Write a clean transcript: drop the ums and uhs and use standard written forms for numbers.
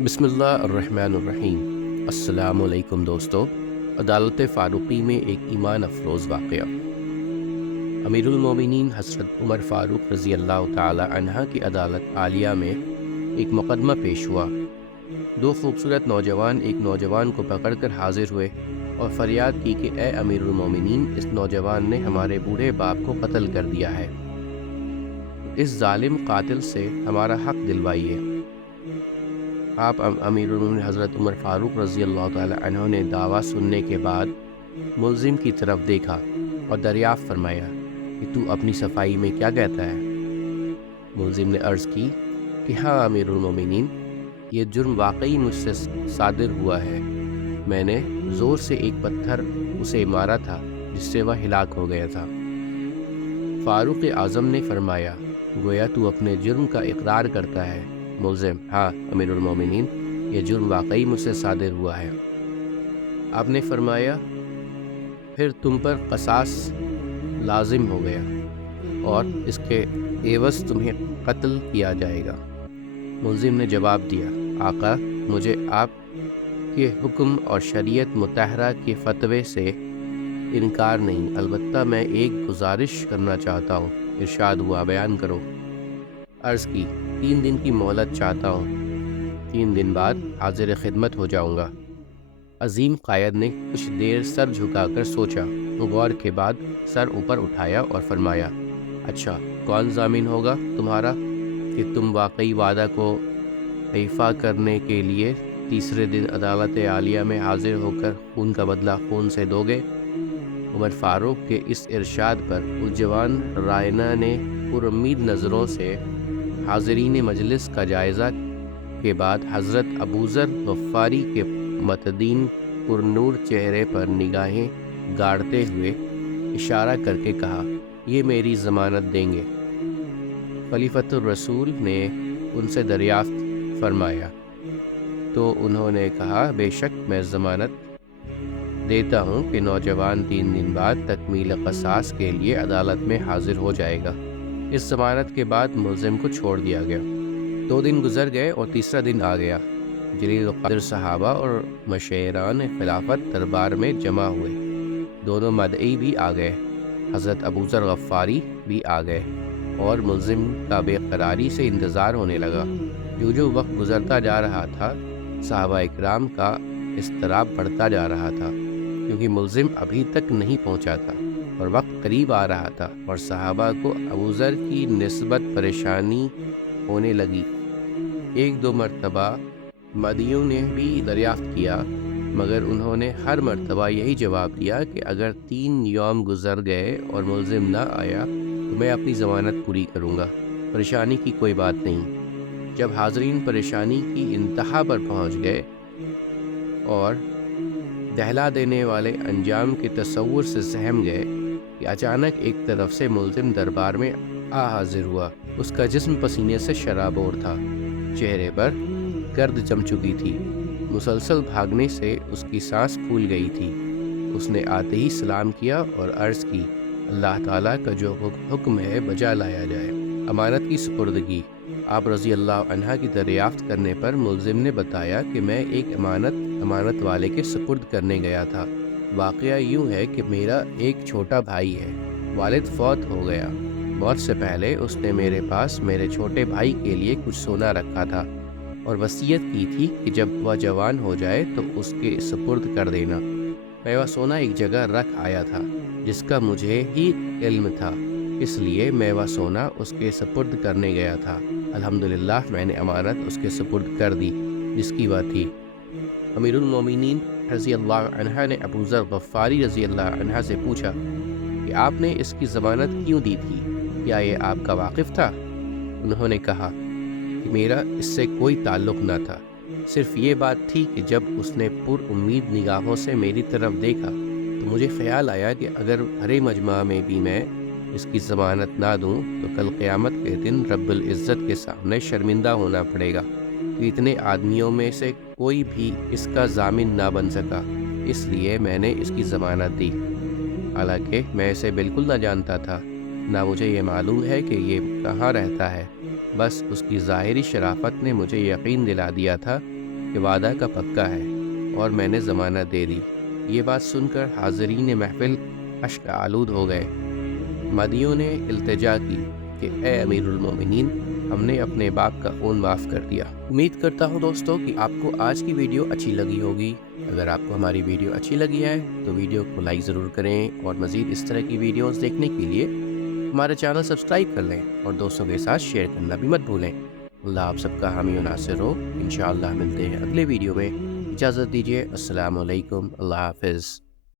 بسم اللہ الرحمن الرحیم۔ السلام علیکم دوستو۔ عدالت فاروقی میں ایک ایمان افروز واقعہ۔ امیر المومنین حضرت عمر فاروق رضی اللہ تعالی عنہ کی عدالت عالیہ میں ایک مقدمہ پیش ہوا۔ دو خوبصورت نوجوان ایک نوجوان کو پکڑ کر حاضر ہوئے اور فریاد کی کہ اے امیر المومنین، اس نوجوان نے ہمارے بوڑھے باپ کو قتل کر دیا ہے، اس ظالم قاتل سے ہمارا حق دلوائیے۔ آپ امیر المومنین حضرت عمر فاروق رضی اللہ تعالی عنہ نے دعویٰ سننے کے بعد ملزم کی طرف دیکھا اور دریافت فرمایا کہ تو اپنی صفائی میں کیا کہتا ہے؟ ملزم نے عرض کی کہ ہاں امیر المومنین، یہ جرم واقعی مجھ سے صادر ہوا ہے۔ میں نے زور سے ایک پتھر اسے مارا تھا جس سے وہ ہلاک ہو گیا تھا۔ فاروق اعظم نے فرمایا، گویا تو اپنے جرم کا اقرار کرتا ہے۔ ملزم: ہاں امیر المومنین، یہ جرم واقعی مجھ سے صادر ہوا ہے۔ آپ نے فرمایا، پھر تم پر قصاص لازم ہو گیا اور اس کے عوض تمہیں قتل کیا جائے گا۔ ملزم نے جواب دیا، آقا، مجھے آپ کے حکم اور شریعت مطہرہ کے فتوے سے انکار نہیں، البتہ میں ایک گزارش کرنا چاہتا ہوں۔ ارشاد ہوا، بیان کرو۔ عرض کی، 3 دن کی مہلت چاہتا ہوں، 3 دن بعد حاضر خدمت ہو جاؤں گا۔ عظیم قائد نے کچھ دیر سر جھکا کر سوچا، غور کے بعد سر اوپر اٹھایا اور فرمایا، اچھا، کون ضامن ہوگا تمہارا کہ تم واقعی وعدہ کو ایفا کرنے کے لیے تیسرے دن عدالت عالیہ میں حاضر ہو کر خون کا بدلہ خون سے دو گے؟ عمر فاروق کے اس ارشاد پر اس جوان رائنا نے پر امید نظروں سے حاضرین مجلس کا جائزہ کے بعد حضرت ابوذر غفاری کے متدین پر نور چہرے پر نگاہیں گاڑتے ہوئے اشارہ کر کے کہا، یہ میری ضمانت دیں گے؟ خلیفۃ الرسول نے ان سے دریافت فرمایا تو انہوں نے کہا، بے شک میں ضمانت دیتا ہوں کہ نوجوان 3 دن بعد تکمیل قصاص کے لیے عدالت میں حاضر ہو جائے گا۔ اس ضمانت کے بعد ملزم کو چھوڑ دیا گیا۔ 2 دن گزر گئے اور تیسرا دن آ گیا۔ جلیل القدر صحابہ اور مشیران خلافت دربار میں جمع ہوئے۔ دونوں مدعی بھی آ گئے، حضرت ابوذر غفاری بھی آ گئے اور ملزم کا بے قراری سے انتظار ہونے لگا۔ جو وقت گزرتا جا رہا تھا، صحابہ اکرام کا اضطراب بڑھتا جا رہا تھا، کیونکہ ملزم ابھی تک نہیں پہنچا تھا اور وقت قریب آ رہا تھا، اور صحابہ کو ابوذر کی نسبت پریشانی ہونے لگی۔ 1-2 مرتبہ مدعیوں نے بھی دریافت کیا، مگر انہوں نے ہر مرتبہ یہی جواب دیا کہ اگر 3 یوم گزر گئے اور ملزم نہ آیا تو میں اپنی ضمانت پوری کروں گا، پریشانی کی کوئی بات نہیں۔ جب حاضرین پریشانی کی انتہا پر پہنچ گئے اور دہلا دینے والے انجام کے تصور سے سہم گئے کہ اچانک ایک طرف سے ملزم دربار میں حاضر ہوا۔ اس کا جسم پسینے سے شرابور تھا، چہرے پر گرد جم چکی تھی، مسلسل بھاگنے سے اس کی سانس پھول گئی تھی۔ اس نے آتے ہی سلام کیا اور عرض کی، اللہ تعالیٰ کا جو حکم ہے بجا لایا جائے۔ امانت کی سپردگی۔ آپ رضی اللہ عنہ کی دریافت کرنے پر ملزم نے بتایا کہ میں ایک امانت والے کے سپرد کرنے گیا تھا۔ واقعہ یوں ہے کہ میرا ایک چھوٹا بھائی ہے، والد فوت ہو گیا۔ موت سے پہلے اس نے میرے پاس میرے چھوٹے بھائی کے لیے کچھ سونا رکھا تھا اور وصیت کی تھی کہ جب وہ جوان ہو جائے تو اس کے سپرد کر دینا۔ میں وہ سونا ایک جگہ رکھ آیا تھا جس کا مجھے ہی علم تھا، اس لیے میں وہ سونا اس کے سپرد کرنے گیا تھا۔ الحمدللہ میں نے امانت اس کے سپرد کر دی جس کی وہ تھی۔ امیر المومنین رضی اللہ عنہ نے ابوذر غفاری رضی اللہ عنہ سے پوچھا کہ آپ نے اس کی ضمانت کیوں دی تھی؟ کیا یہ آپ کا واقف تھا؟ انہوں نے کہا کہ میرا اس سے کوئی تعلق نہ تھا، صرف یہ بات تھی کہ جب اس نے پر امید نگاہوں سے میری طرف دیکھا تو مجھے خیال آیا کہ اگر بھرے مجمع میں بھی میں اس کی ضمانت نہ دوں تو کل قیامت کے دن رب العزت کے سامنے شرمندہ ہونا پڑے گا، کہ اتنے آدمیوں میں سے کوئی بھی اس کا ضامن نہ بن سکا، اس لیے میں نے اس کی ضمانت دی۔ حالانکہ میں اسے بالکل نہ جانتا تھا، نہ مجھے یہ معلوم ہے کہ یہ کہاں رہتا ہے، بس اس کی ظاہری شرافت نے مجھے یقین دلا دیا تھا کہ وعدہ کا پکا ہے اور میں نے ضمانت دے دی۔ یہ بات سن کر حاضرین محفل اشک آلود ہو گئے۔ مادیوں نے التجا کی کہ اے امیر المومنین، ہم نے اپنے باپ کا خون معاف کر دیا۔ امید کرتا ہوں دوستو کہ آپ کو آج کی ویڈیو اچھی لگی ہوگی۔ اگر آپ کو ہماری ویڈیو اچھی لگی ہے تو ویڈیو کو لائک ضرور کریں، اور مزید اس طرح کی ویڈیوز دیکھنے کے لیے ہمارا چینل سبسکرائب کر لیں اور دوستوں کے ساتھ شیئر کرنا بھی مت بھولیں۔ اللہ آپ سب کا حامی و ناصر ہو۔ انشاءاللہ ملتے ہیں اگلے ویڈیو میں۔ اجازت دیجیے، السلام علیکم، اللہ حافظ۔